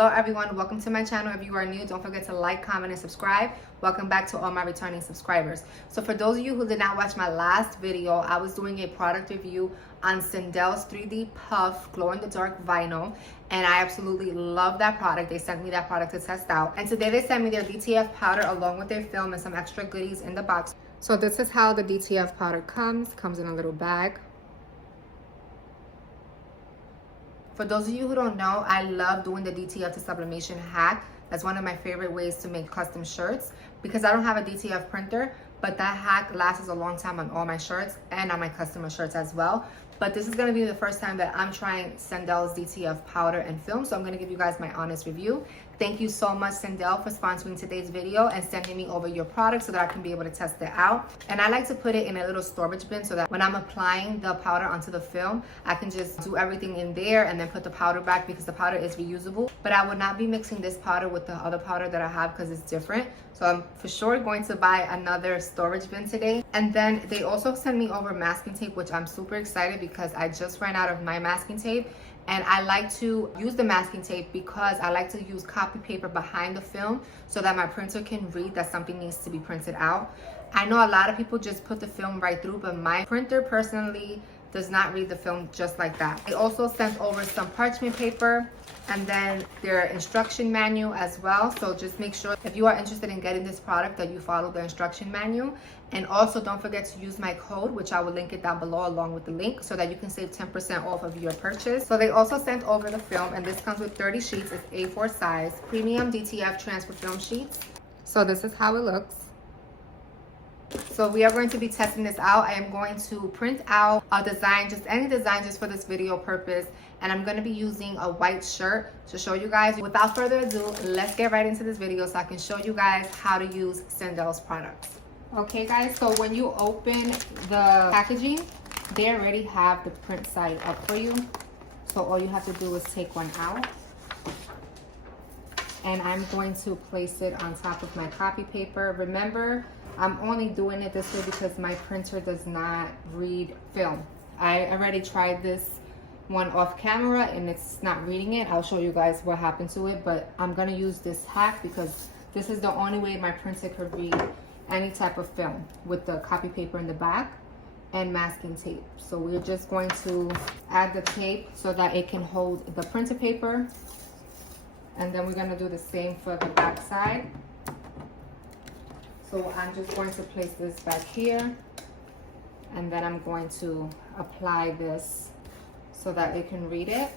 Hello everyone, welcome to my channel. If you are new, don't forget to like, comment, and subscribe. Welcome back to all my returning subscribers. So for those of you who did not watch my last video, I was doing a product review on CenDale's 3D Puff Glow in the Dark Vinyl, and I absolutely love that product. They sent me that product to test out, and today they sent me their DTF powder along with their film and some extra goodies in the box. So this is how the DTF powder comes in a little bag. For those of you who don't know, I love doing the DTF to sublimation hack. That's one of my favorite ways to make custom shirts because I don't have a DTF printer, but that hack lasts a long time on all my shirts and on my customer shirts as well. But this is going to be the first time that I'm trying CenDale's DTF powder and film, so I'm going to give you guys my honest review. Thank you so much, CenDale, for sponsoring today's video and sending me over your product so that I can be able to test it out. And I like to put it in a little storage bin so that when I'm applying the powder onto the film, I can just do everything in there and then put the powder back because the powder is reusable. But I would not be mixing this powder with the other powder that I have because it's different. So I'm for sure going to buy another storage bin today. And then they also sent me over masking tape, which I'm super excited because I just ran out of my masking tape. And I like to use the masking tape because I like to use copy paper behind the film so that my printer can read that something needs to be printed out. I know a lot of people just put the film right through, but my printer personally does not read the film just like that. They also sent over some parchment paper and then their instruction manual as well. So just make sure if you are interested in getting this product that you follow the instruction manual. And also don't forget to use my code, which I will link it down below along with the link so that you can save 10% off of your purchase. So they also sent over the film, and this comes with 30 sheets. It's A4 size, premium DTF transfer film sheets. So this is how it looks. So we are going to be testing this out. I am going to print out a design, just any design just for this video purpose. And I'm going to be using a white shirt to show you guys. Without further ado, let's get right into this video so I can show you guys how to use CenDale's products. Okay guys, so when you open the packaging, they already have the print side up for you. So all you have to do is take one out. And I'm going to place it on top of my copy paper. Remember, I'm only doing it this way because my printer does not read film. I already tried this one off camera and it's not reading it. I'll show you guys what happened to it, but I'm gonna use this hack because this is the only way my printer could read any type of film with the copy paper in the back and masking tape. So we're just going to add the tape so that it can hold the printer paper. And then we're gonna do the same for the back side. So I'm just going to place this back here, and then I'm going to apply this so that it can read it.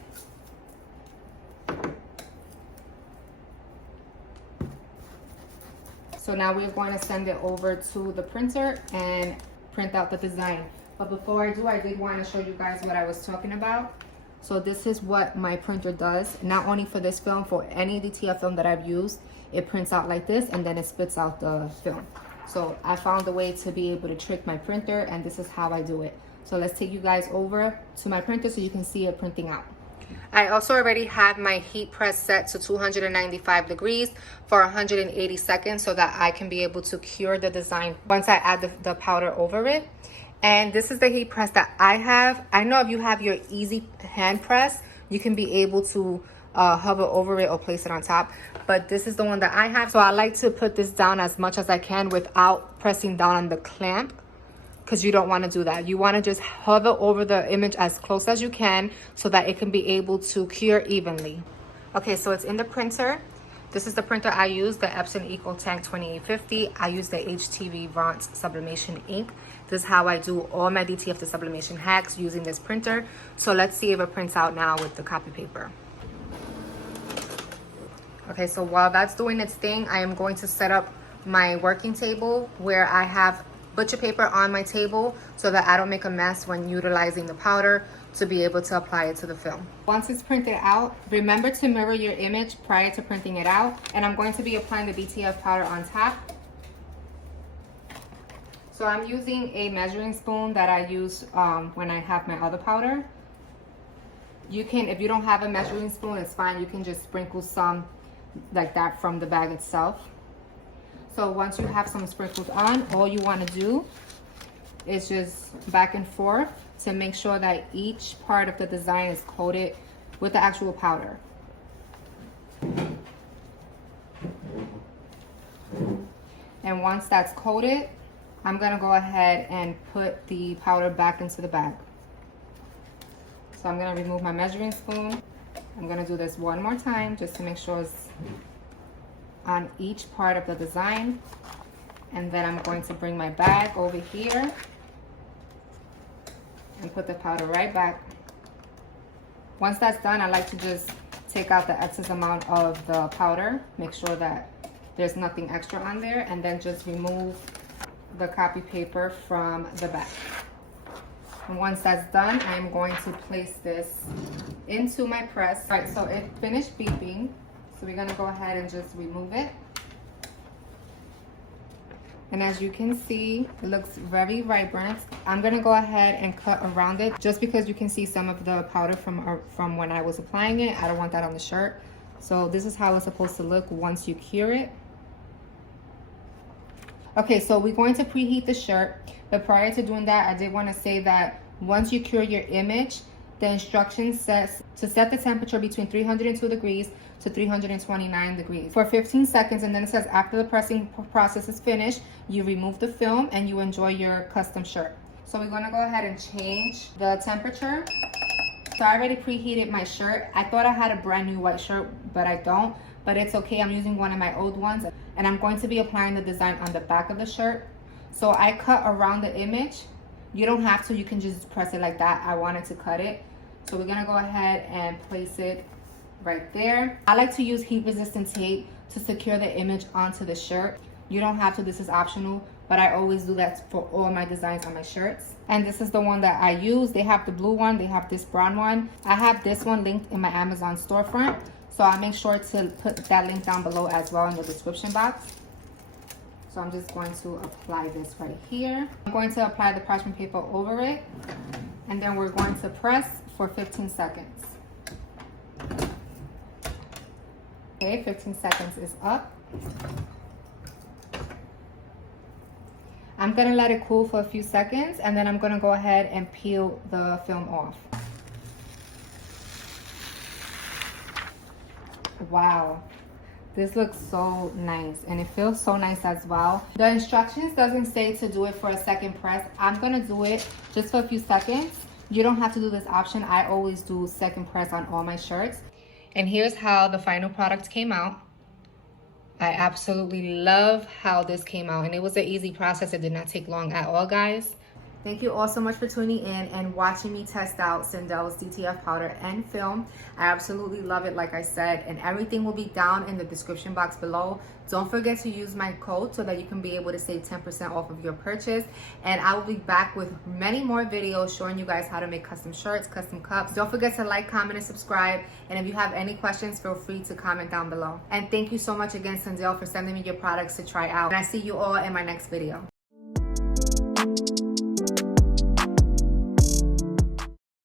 So now we're going to send it over to the printer and print out the design. But before I do, I did want to show you guys what I was talking about. So this is what my printer does, not only for this film, for any DTF film that I've used. It prints out like this and then it spits out the film. So I found a way to be able to trick my printer, and this is how I do it. So let's take you guys over to my printer so you can see it printing out. I also already have my heat press set to 295 degrees for 180 seconds so that I can be able to cure the design once I add the powder over it. And this is the heat press that I have. I know if you have your easy hand press, you can be able to hover over it or place it on top. But this is the one that I have. So I like to put this down as much as I can without pressing down on the clamp, because you don't want to do that. You want to just hover over the image as close as you can so that it can be able to cure evenly. Okay, so it's in the printer. This is the printer I use, the Epson EcoTank 2850. I use the HTV Vance sublimation ink. This is how I do all my DTF to sublimation hacks using this printer. So let's see if it prints out now with the copy paper. Okay, so while that's doing its thing, I am going to set up my working table where I have butcher paper on my table so that I don't make a mess when utilizing the powder to be able to apply it to the film. Once it's printed out, remember to mirror your image prior to printing it out. And I'm going to be applying the DTF powder on top. So I'm using a measuring spoon that I use when I have my other powder. You can, if you don't have a measuring spoon, it's fine. You can just sprinkle some like that from the bag itself. So once you have some sprinkles on, all you want to do is just back and forth to make sure that each part of the design is coated with the actual powder. And once that's coated, I'm gonna go ahead and put the powder back into the bag. So I'm gonna remove my measuring spoon. I'm gonna do this one more time just to make sure it's on each part of the design. And then I'm going to bring my bag over here and put the powder right back. Once that's done, I like to just take out the excess amount of the powder, make sure that there's nothing extra on there, and then just remove the copy paper from the back. And once that's done, I'm going to place this into my press. All right, so it finished beeping. So we're gonna go ahead and just remove it. And as you can see, it looks very vibrant. I'm gonna go ahead and cut around it just because you can see some of the powder from when I was applying it. I don't want that on the shirt. So this is how it's supposed to look once you cure it. Okay, so we're going to preheat the shirt, but prior to doing that, I did want to say that once you cure your image, the instructions says to set the temperature between 302 degrees to 329 degrees for 15 seconds, and then it says after the pressing process is finished, you remove the film and you enjoy your custom shirt. So we're going to go ahead and change the temperature. So I already preheated my shirt. I thought I had a brand new white shirt, but I don't. But it's okay, I'm using one of my old ones, and I'm going to be applying the design on the back of the shirt. So I cut around the image. You don't have to, you can just press it like that. I wanted to cut it. So we're gonna go ahead and place it right there. I like to use heat resistant tape to secure the image onto the shirt. You don't have to, this is optional, but I always do that for all my designs on my shirts. And this is the one that I use. They have the blue one, they have this brown one. I have this one linked in my Amazon storefront. So I'll make sure to put that link down below as well in the description box. So I'm just going to apply this right here. I'm going to apply the parchment paper over it, and then we're going to press for 15 seconds. Okay, 15 seconds is up. I'm gonna let it cool for a few seconds, and then I'm gonna go ahead and peel the film off. Wow, this looks so nice, and it feels so nice as well. The instructions doesn't say to do it for a second press. I'm gonna do it just for a few seconds. You don't have to do this option. I always do second press on all my shirts. And here's how the final product came out. I absolutely love how this came out, and it was an easy process. It did not take long at all, guys. Thank you all so much for tuning in and watching me test out CenDale's DTF powder and film. I absolutely love it, like I said, and everything will be down in the description box below. Don't forget to use my code so that you can be able to save 10% off of your purchase. And I will be back with many more videos showing you guys how to make custom shirts, custom cups. Don't forget to like, comment, and subscribe. And if you have any questions, feel free to comment down below. And thank you so much again, CenDale, for sending me your products to try out. And I see you all in my next video.